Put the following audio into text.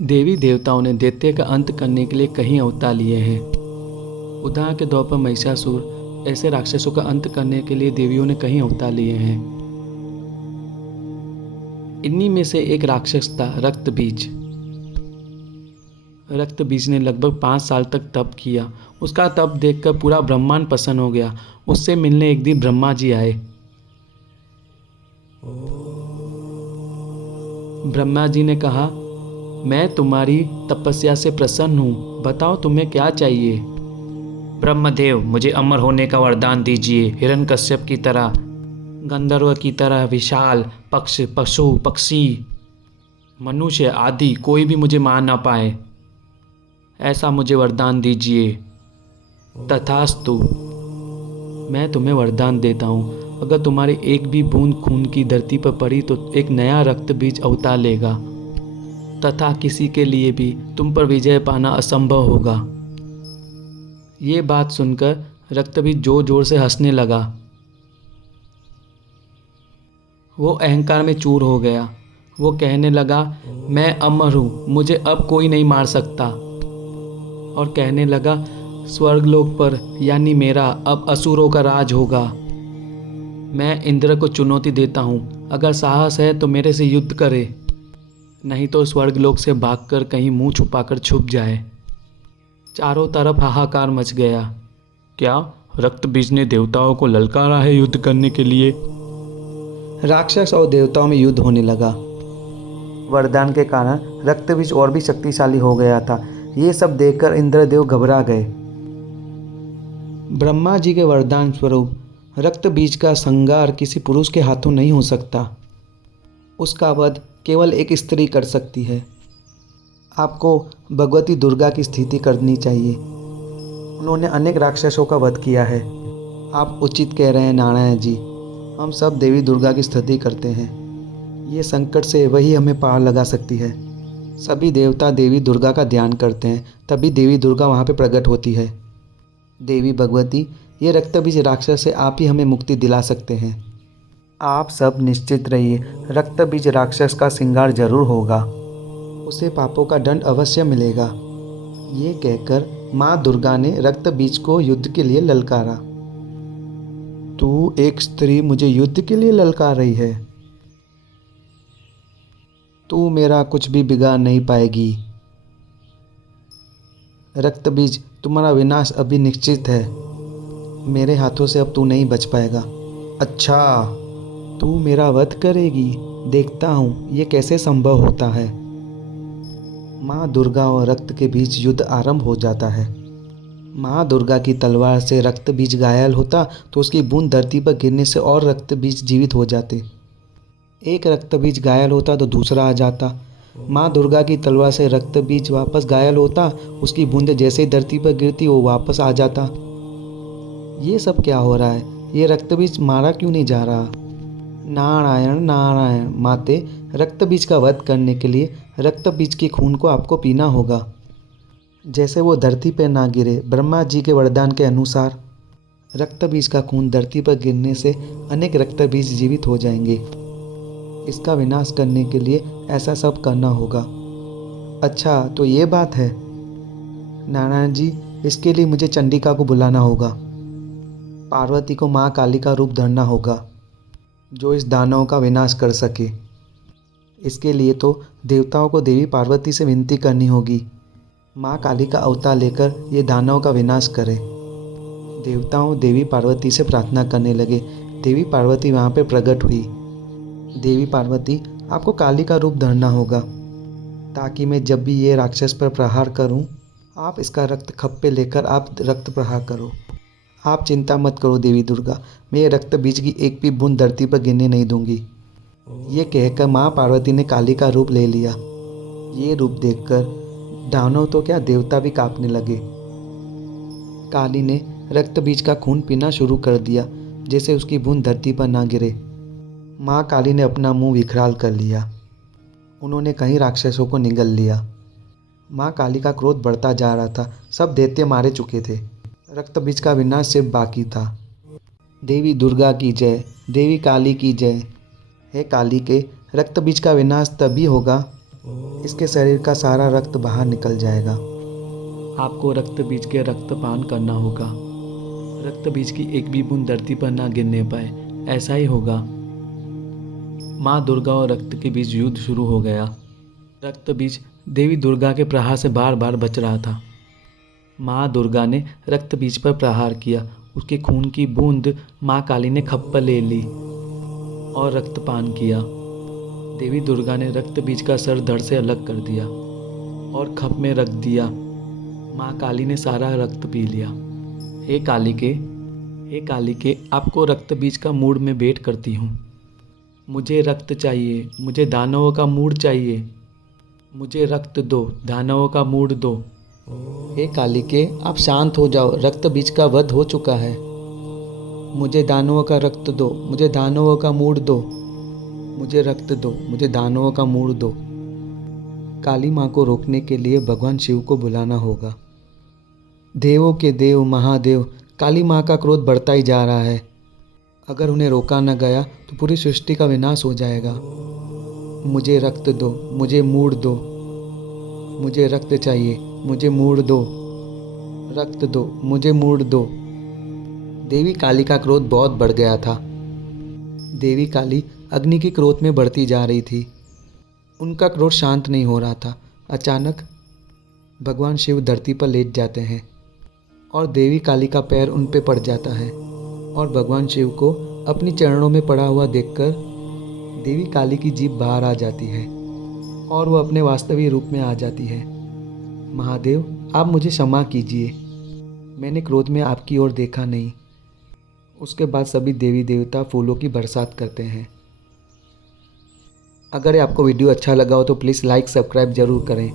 देवी देवताओं ने दैत्य का अंत करने के लिए कई अवतार लिए हैं। उदाहरण के तौर पर महिषासुर, ऐसे राक्षसों का अंत करने के लिए देवियों ने कई अवतार लिए हैं। इन्हीं में से एक राक्षस था रक्तबीज। रक्तबीज ने लगभग 5 साल तक तप किया। उसका तप देखकर पूरा ब्रह्मांड प्रसन्न हो गया। उससे मिलने एक दिन ब्रह्मा जी आए। ब्रह्मा जी ने कहा, मैं तुम्हारी तपस्या से प्रसन्न हूँ, बताओ तुम्हें क्या चाहिए। ब्रह्मदेव, मुझे अमर होने का वरदान दीजिए। हिरण्यकश्यप की तरह, गंधर्व की तरह विशाल, पशु पक्षी मनुष्य आदि कोई भी मुझे मार ना पाए, ऐसा मुझे वरदान दीजिए। तथास्तु, मैं तुम्हें वरदान देता हूँ, अगर तुम्हारी एक भी बूंद खून की धरती पर पड़ी तो एक नया रक्त बीज अवतार लेगा तथा किसी के लिए भी तुम पर विजय पाना असंभव होगा। ये बात सुनकर रक्तबीज जोर जोर से हंसने लगा। वो अहंकार में चूर हो गया। वो कहने लगा, मैं अमर हूँ, मुझे अब कोई नहीं मार सकता। और कहने लगा, स्वर्गलोक पर यानी मेरा अब असुरों का राज होगा। मैं इंद्र को चुनौती देता हूँ, अगर साहस है तो मेरे से युद्ध करे, नहीं तो स्वर्गलोक से भागकर कहीं मुंह छुपाकर छुप जाए। चारों तरफ हाहाकार मच गया। क्या रक्तबीज ने देवताओं को ललकारा है युद्ध करने के लिए? राक्षस और देवताओं में युद्ध होने लगा। वरदान के कारण रक्तबीज और भी शक्तिशाली हो गया था। ये सब देखकर इंद्रदेव घबरा गए। ब्रह्मा जी के वरदान स्वरूप रक्तबीज का संहार किसी पुरुष के हाथों नहीं हो सकता। उसका वध केवल एक स्त्री कर सकती है। आपको भगवती दुर्गा की स्थिति करनी चाहिए। उन्होंने अनेक राक्षसों का वध किया है। आप उचित कह रहे हैं नारायण जी, हम सब देवी दुर्गा की स्तुति करते हैं। ये संकट से वही हमें पार लगा सकती है। सभी देवता देवी दुर्गा का ध्यान करते हैं, तभी देवी दुर्गा वहाँ पे प्रकट होती है। देवी भगवती, ये रक्तबीज राक्षस से आप ही हमें मुक्ति दिला सकते हैं। आप सब निश्चित रहिए, रक्तबीज राक्षस का श्रृंगार जरूर होगा, उसे पापों का दंड अवश्य मिलेगा। ये कहकर माँ दुर्गा ने रक्तबीज को युद्ध के लिए ललकारा। तू एक स्त्री मुझे युद्ध के लिए ललकार रही है? तू मेरा कुछ भी बिगाड़ नहीं पाएगी। रक्तबीज, तुम्हारा विनाश अभी निश्चित है। मेरे हाथों से अब तू नहीं बच पाएगा। अच्छा, तू मेरा वध करेगी? देखता हूँ ये कैसे संभव होता है। माँ दुर्गा और रक्त के बीच युद्ध आरंभ हो जाता है। माँ दुर्गा की तलवार से रक्त बीज घायल होता तो उसकी बूंद धरती पर गिरने से और रक्त बीज जीवित हो जाते। एक रक्त बीज घायल होता तो दूसरा आ जाता। माँ दुर्गा की तलवार से रक्त बीज वापस घायल होता, उसकी बूंदें जैसे ही धरती पर गिरती वो वापस आ जाता। ये सब क्या हो रहा है? ये रक्त बीज मारा क्यों नहीं जा रहा? नारायण नारायण माते, रक्त बीज का वध करने के लिए रक्त बीज के खून को आपको पीना होगा, जैसे वो धरती पर ना गिरे। ब्रह्मा जी के वरदान के अनुसार रक्त बीज का खून धरती पर गिरने से अनेक रक्त बीज जीवित हो जाएंगे। इसका विनाश करने के लिए ऐसा सब करना होगा। अच्छा, तो ये बात है। नारायण जी, इसके लिए मुझे चंडिका को बुलाना होगा। पार्वती को माँ काली का रूप धरना होगा, जो इस दानव का विनाश कर सके। इसके लिए तो देवताओं को देवी पार्वती से विनती करनी होगी, माँ काली का अवतार लेकर ये दानव का विनाश करे। देवताओं देवी पार्वती से प्रार्थना करने लगे। देवी पार्वती वहाँ पर प्रकट हुई। देवी पार्वती, आपको काली का रूप धरना होगा, ताकि मैं जब भी ये राक्षस पर प्रहार करूं, आप इसका रक्त खप्पे लेकर आप रक्त प्रहार करो। आप चिंता मत करो देवी दुर्गा, मैं ये रक्त बीज की एक भी बूंद धरती पर गिरने नहीं दूंगी। ये कहकर माँ पार्वती ने काली का रूप ले लिया। ये रूप देखकर दानव तो क्या, देवता भी कांपने लगे। काली ने रक्त बीज का खून पीना शुरू कर दिया, जैसे उसकी बूंद धरती पर ना गिरे। माँ काली ने अपना मुंह विकराल कर लिया। उन्होंने कई राक्षसों को निगल लिया। माँ काली का क्रोध बढ़ता जा रहा था। सब दैत्य मारे चुके थे। रक्त बीज का विनाश सिर्फ बाकी था। देवी दुर्गा की जय, देवी काली की जय। हे काली के, रक्त बीज का विनाश तभी होगा इसके शरीर का सारा रक्त बाहर निकल जाएगा। आपको रक्त बीज के रक्तपान करना होगा। रक्त बीज की एक भी बूंद धरती पर ना गिरने पाए, ऐसा ही होगा। माँ दुर्गा और रक्त के बीच युद्ध शुरू हो गया। रक्त बीज देवी दुर्गा के प्रहार से बार बार बच रहा था। माँ दुर्गा ने रक्त बीज पर प्रहार किया। उसके खून की बूंद माँ काली ने खप पर ले ली और रक्तपान किया। देवी दुर्गा ने रक्त बीज का सर धड़ से अलग कर दिया और खप में रख दिया। माँ काली ने सारा रक्त पी लिया। हे कालिके, आपको रक्त बीज का मूड में भेंट करती हूँ। मुझे रक्त चाहिए, मुझे दानवों का मूड चाहिए। मुझे रक्त दो, दानवों का मूड दो। हे कालिके, आप शांत हो जाओ, रक्त बीज का वध हो चुका है। मुझे दानवों का रक्त दो, मुझे दानवों का मूड दो। मुझे रक्त दो, मुझे दानवों का मूड दो। काली माँ को रोकने के लिए भगवान शिव को बुलाना होगा। देवों के देव महादेव, काली माँ का क्रोध बढ़ता ही जा रहा है। अगर उन्हें रोका न गया तो पूरी सृष्टि का विनाश हो जाएगा। मुझे रक्त दो, मुझे मूड दो। मुझे रक्त चाहिए, मुझे मूड दो। रक्त दो, मुझे मूड दो। देवी काली का क्रोध बहुत बढ़ गया था। देवी काली अग्नि की क्रोध में बढ़ती जा रही थी। उनका क्रोध शांत नहीं हो रहा था। अचानक भगवान शिव धरती पर लेट जाते हैं और देवी काली का पैर उन पे पड़ जाता है और भगवान शिव को अपनी चरणों में पड़ा हुआ देखकर देवी काली की जीभ बाहर आ जाती है और वो अपने वास्तविक रूप में आ जाती है। महादेव, आप मुझे क्षमा कीजिए, मैंने क्रोध में आपकी ओर देखा नहीं। उसके बाद सभी देवी देवता फूलों की बरसात करते हैं। अगर आपको वीडियो अच्छा लगा हो तो प्लीज़ लाइक सब्सक्राइब ज़रूर करें।